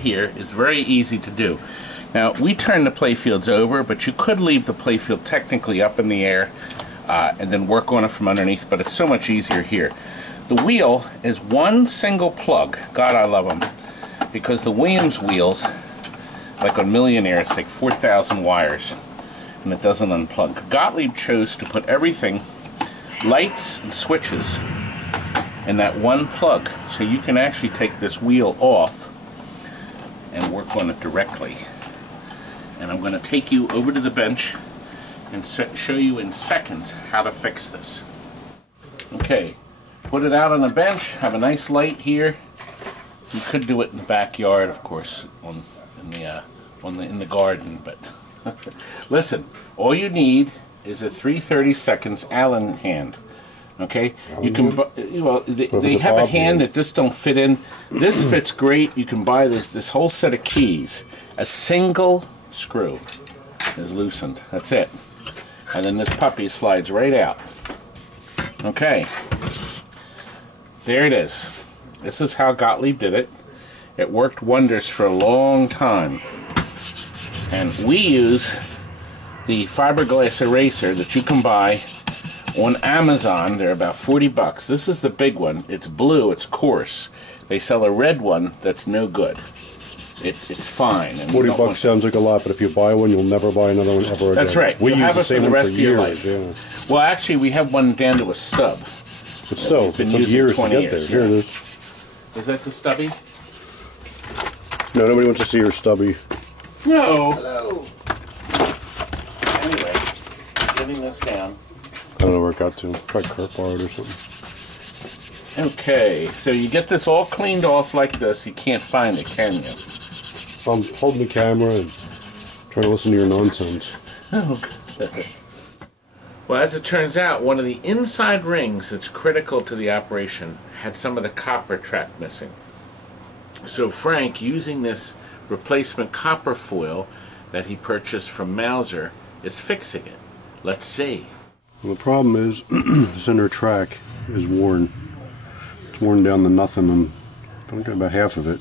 here is very easy to do. Now, we turn the playfields over, but you could leave the playfield technically up in the air and then work on it from underneath, but it's so much easier here. The wheel is one single plug. God, I love them. Because the Williams wheels, like on Millionaire, it's like 4,000 wires, and it doesn't unplug. Gottlieb chose to put everything, lights and switches, in that one plug, so you can actually take this wheel off and work on it directly. And I'm going to take you over to the bench and show you in seconds how to fix this. Okay, put it out on the bench, have a nice light here. You could do it in the backyard, of course, in the garden, but listen, all you need is a 3/32 Allen hand. Okay, you can. Well, they have a hand that just don't fit in. This fits great. You can buy this whole set of keys. A single screw is loosened. That's it, and then this puppy slides right out. Okay, there it is. This is how Gottlieb did it. It worked wonders for a long time, and we use the fiberglass eraser that you can buy on Amazon. They're about 40 bucks. This is the big one. It's blue. It's coarse. They sell a red one that's no good. It's fine. And 40 bucks sounds like a lot, but if you buy one, you'll never buy another one ever again. That's right. We have use the same one for years. Yeah. Well, actually, we have one down to a stub. But still, it took years to get there. Here it is. Is that the stubby? No, nobody wants to see your stubby. No. Hello. Anyway, getting this down. I don't know where it got to. Probably Kurt borrowed or something. Okay, so you get this all cleaned off like this. You can't find it, can you? I'm holding the camera and trying to listen to your nonsense. Oh, good. Well, as it turns out, one of the inside rings that's critical to the operation had some of the copper track missing. So Frank, using this replacement copper foil that he purchased from Mauser, is fixing it. Let's see. Well, the problem is the center track is worn. It's worn down to nothing. I'm don't get about half of it.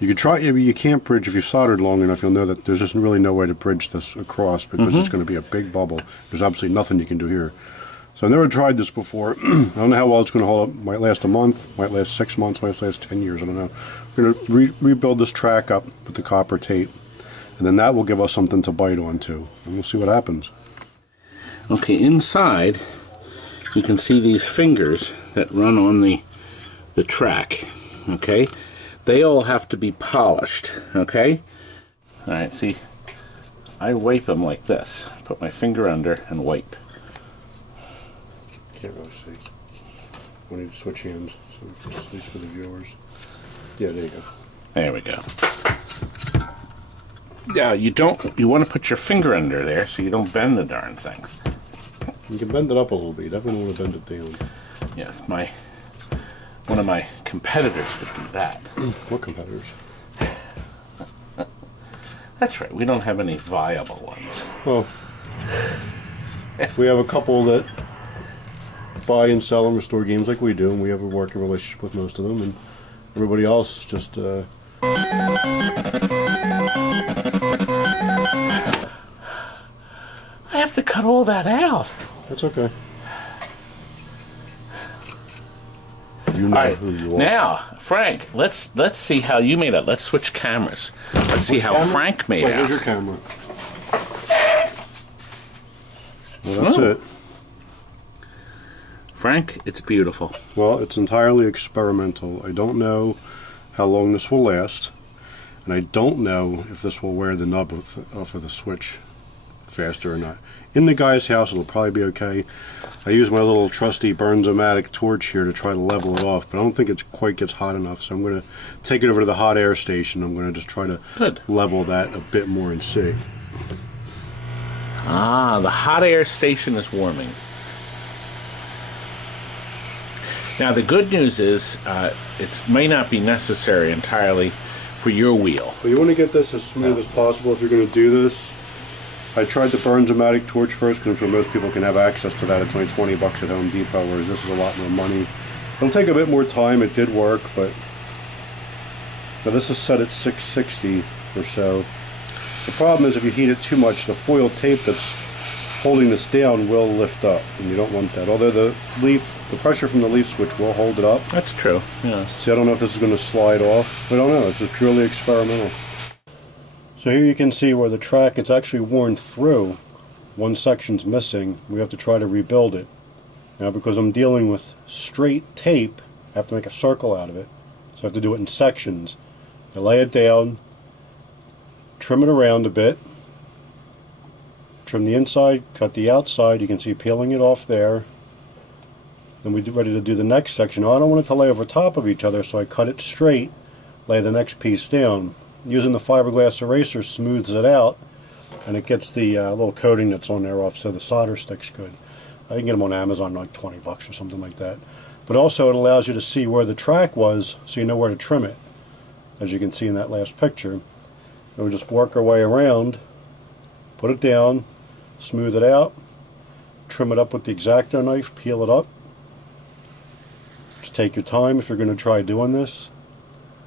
You could try. You can't bridge if you've soldered long enough. You'll know that there's just really no way to bridge this across because it's going to be a big bubble. There's absolutely nothing you can do here. So I never tried this before. I don't know how well it's going to hold up. Might last a month. Might last 6 months. Might last 10 years. I don't know. We're going to rebuild this track up with the copper tape, and then that will give us something to bite onto, and we'll see what happens. Okay, inside you can see these fingers that run on the track. Okay, they all have to be polished. Okay, all right. See, I wipe them like this. Put my finger under and wipe. Can't really see. We need to switch hands, so just these for the viewers. Yeah, there you go. There we go. Yeah, you want to put your finger under there so you don't bend the darn things. You can bend it up a little bit. You definitely want to bend it down. Yes, one of my competitors would do that. What competitors? That's right. We don't have any viable ones. Well, we have a couple that buy and sell and restore games like we do, and we have a working relationship with most of them, and everybody else just I have to cut all that out. That's okay. You know who you are. Now, Frank, let's see how you made it. Let's switch cameras. Let's see how Frank made out. Where's your camera? Well, that's it. Frank, it's beautiful. Well, it's entirely experimental. I don't know how long this will last, and I don't know if this will wear the nub off of the switch faster or not. In the guy's house, it'll probably be okay. I use my little trusty Burns-O-Matic torch here to try to level it off, but I don't think it quite gets hot enough, so I'm going to take it over to the hot air station. I'm going to just try to level that a bit more and see. Ah, the hot air station is warming. Now, the good news is it may not be necessary entirely for your wheel. Well, you want to get this as smooth as possible if you're going to do this. I tried the Burns-O-Matic torch first because I'm sure most people can have access to that. It's only 20 bucks at Home Depot, whereas this is a lot more money. It'll take a bit more time. It did work, but Now this is set at 660 or so. The problem is if you heat it too much, the foil tape that's holding this down will lift up, and you don't want that. Although the pressure from the leaf switch will hold it up. That's true, yeah. See, I don't know if this is going to slide off. I don't know, it's just purely experimental. So here you can see where the track, it's actually worn through. One section's missing. We have to try to rebuild it. Now because I'm dealing with straight tape, I have to make a circle out of it. So I have to do it in sections. I lay it down, trim it around a bit, trim the inside, cut the outside. You can see peeling it off there. Then we're ready to do the next section. Now I don't want it to lay over top of each other, so I cut it straight, lay the next piece down. Using the fiberglass eraser smooths it out, and it gets the little coating that's on there off, so the solder sticks good. I can get them on Amazon like 20 bucks or something like that. But also it allows you to see where the track was, so you know where to trim it, as you can see in that last picture. And we just work our way around, put it down, smooth it out, trim it up with the X-Acto knife, peel it up. Just take your time if you're going to try doing this.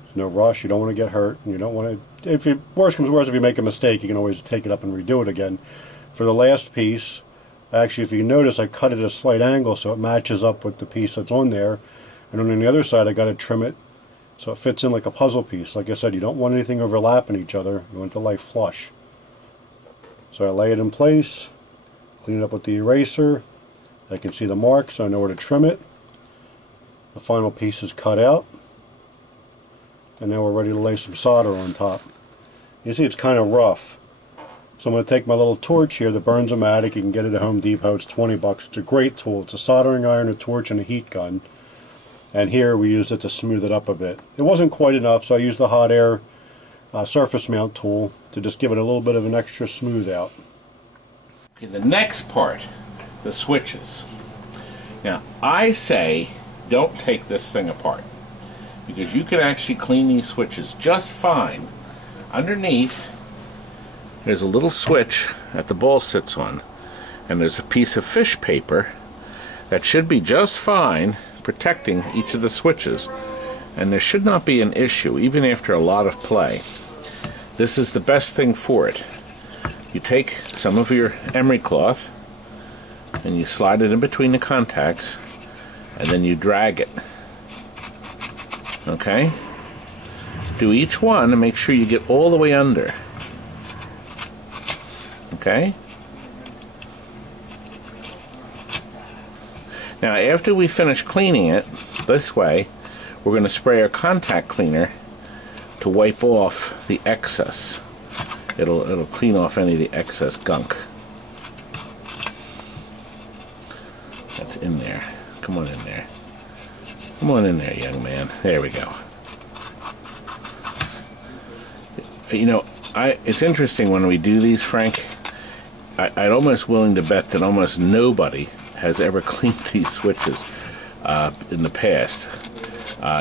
There's no rush. You don't want to get hurt, and you don't want to. If you, worst comes worst, if you make a mistake, you can always take it up and redo it again. For the last piece, actually, if you notice, I cut it at a slight angle so it matches up with the piece that's on there. And on the other side, I got to trim it so it fits in like a puzzle piece. Like I said, you don't want anything overlapping each other. You want it to lay flush. So I lay it in place, clean it up with the eraser. I can see the mark, so I know where to trim it. The final piece is cut out. And now we're ready to lay some solder on top. You see it's kind of rough. So I'm going to take my little torch here, the Burns-O-Matic. You can get it at Home Depot. It's 20 bucks. It's a great tool. It's a soldering iron, a torch, and a heat gun. And here we used it to smooth it up a bit. It wasn't quite enough, so I used the hot air surface mount tool to just give it a little bit of an extra smooth out. Okay, the next part, the switches. Now, I say don't take this thing apart, because you can actually clean these switches just fine. Underneath, there's a little switch that the ball sits on, and there's a piece of fish paper that should be just fine protecting each of the switches, and there should not be an issue even after a lot of play. This is the best thing for it. You take some of your emery cloth and you slide it in between the contacts, and then you drag it. Okay? Do each one and make sure you get all the way under. Okay? Now after we finish cleaning it this way, we're going to spray our contact cleaner to wipe off the excess. It'll clean off any of the excess gunk that's in there. Come on in there. Come on in there, young man. There we go. You know, it's interesting when we do these, Frank. I'd almost willing to bet that almost nobody has ever cleaned these switches in the past.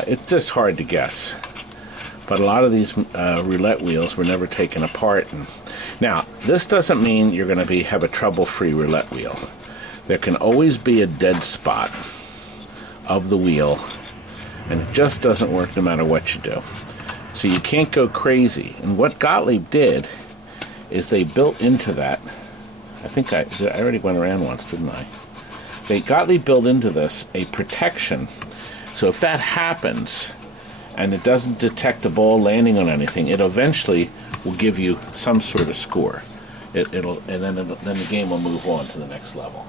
It's just hard to guess. But a lot of these roulette wheels were never taken apart. And now, this doesn't mean you're going to have a trouble-free roulette wheel. There can always be a dead spot of the wheel, and it just doesn't work no matter what you do. So you can't go crazy. And what Gottlieb did is they built into that. I think I already went around once, didn't I? Gottlieb built into this a protection. So if that happens and it doesn't detect the ball landing on anything, it eventually will give you some sort of score. And then the game will move on to the next level.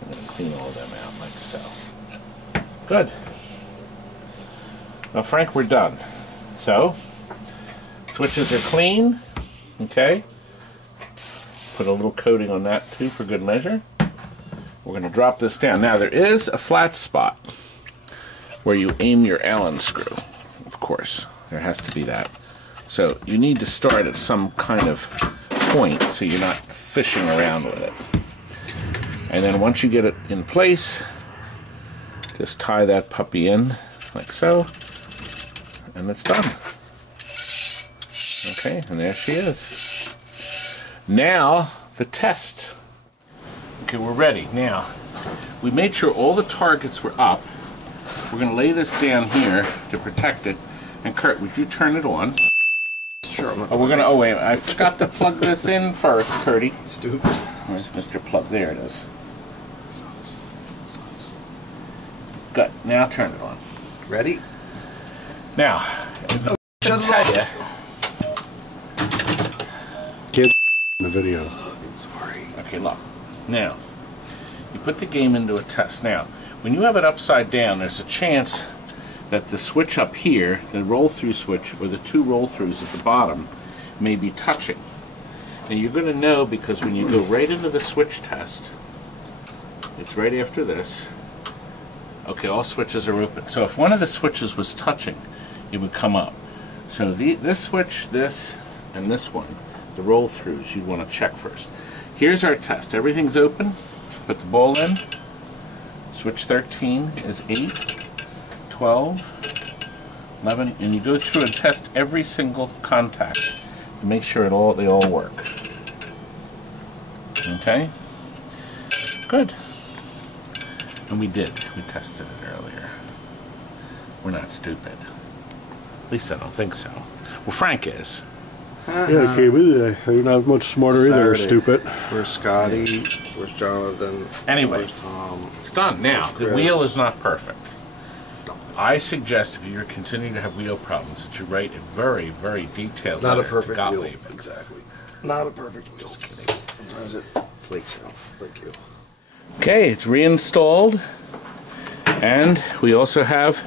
I'm going to clean all of them out like so. Good. Now, Frank, we're done. So, switches are clean. Okay. Put a little coating on that too for good measure. We're going to drop this down. Now there is a flat spot where you aim your Allen screw. Of course, there has to be that. So you need to start at some kind of point so you're not fishing around with it. And then once you get it in place, just tie that puppy in like so, and it's done. Okay, and there she is. Now, the test. Okay, we're ready. Now, we made sure all the targets were up, We're going to lay this down here to protect it. And Kurt, would you turn it on? Sure. Oh, we're going to, oh wait, I forgot to plug this in first, Curdy. Stupid. Where's Mr. Plug? There it is. Good. Now turn it on. Ready? Now, I tell you. Can't in the video. Sorry. Okay, look. Now, you put the game into a test. Now, when you have it upside down, there's a chance that the switch up here, the roll-through switch, or the two roll-throughs at the bottom, may be touching. And you're going to know because when you go right into the switch test, it's right after this. Okay, all switches are open. So if one of the switches was touching, it would come up. So this switch, this, and this one, the roll-throughs, you'd want to check first. Here's our test. Everything's open. Put the ball in. Switch 13 is 8, 12, 11, and you go through and test every single contact to make sure they all work. Okay? Good. And we did. We tested it earlier. We're not stupid. At least I don't think so. Well, Frank is. Yeah, okay, you're not much smarter either, stupid. Where's Scotty? Where's Jonathan? Anyway, where's Tom? It's done. Now, the Chris? wheel is not perfect. I suggest if you're continuing to have wheel problems that you write a very, very detailed It's not a letter to perfect wheel. Gottlieb. Exactly. Not a perfect wheel. Just kidding. Sometimes it flakes out. Like you. Okay, it's reinstalled. And we also have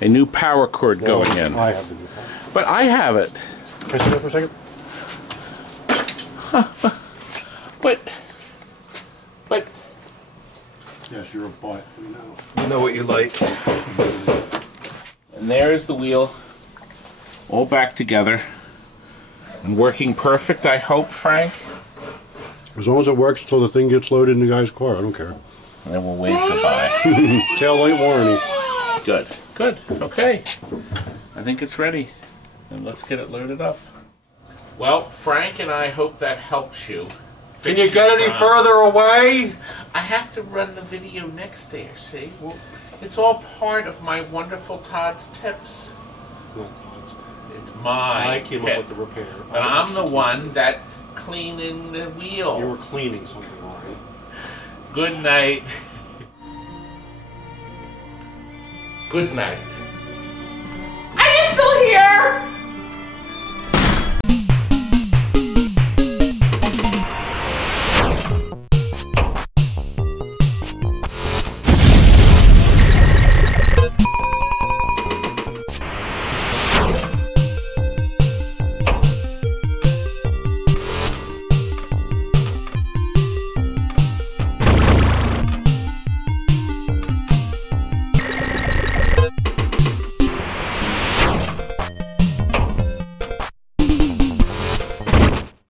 a new power cord going in. I have the new one. But I have it. Can I see that for a second? But Yes, you're a butt. We know. You know what you like. and there's the wheel all back together and working perfect, I hope, Frank. As long as it works till the thing gets loaded in the guy's car, I don't care. And then we'll wait for buy. Tail light warranty. Good. Good. Okay. I think it's ready. And let's get it loaded up. Well, Frank and I hope that helps you. Can you get any further away? I have to run the video next there, see? It's all part of my wonderful Todd's Tips. Not Todd's tip. It's my I came tip. up with the repair. But I'm the one that cleaning the wheel. You were cleaning something, all right? Good night. Good night. Are you still here?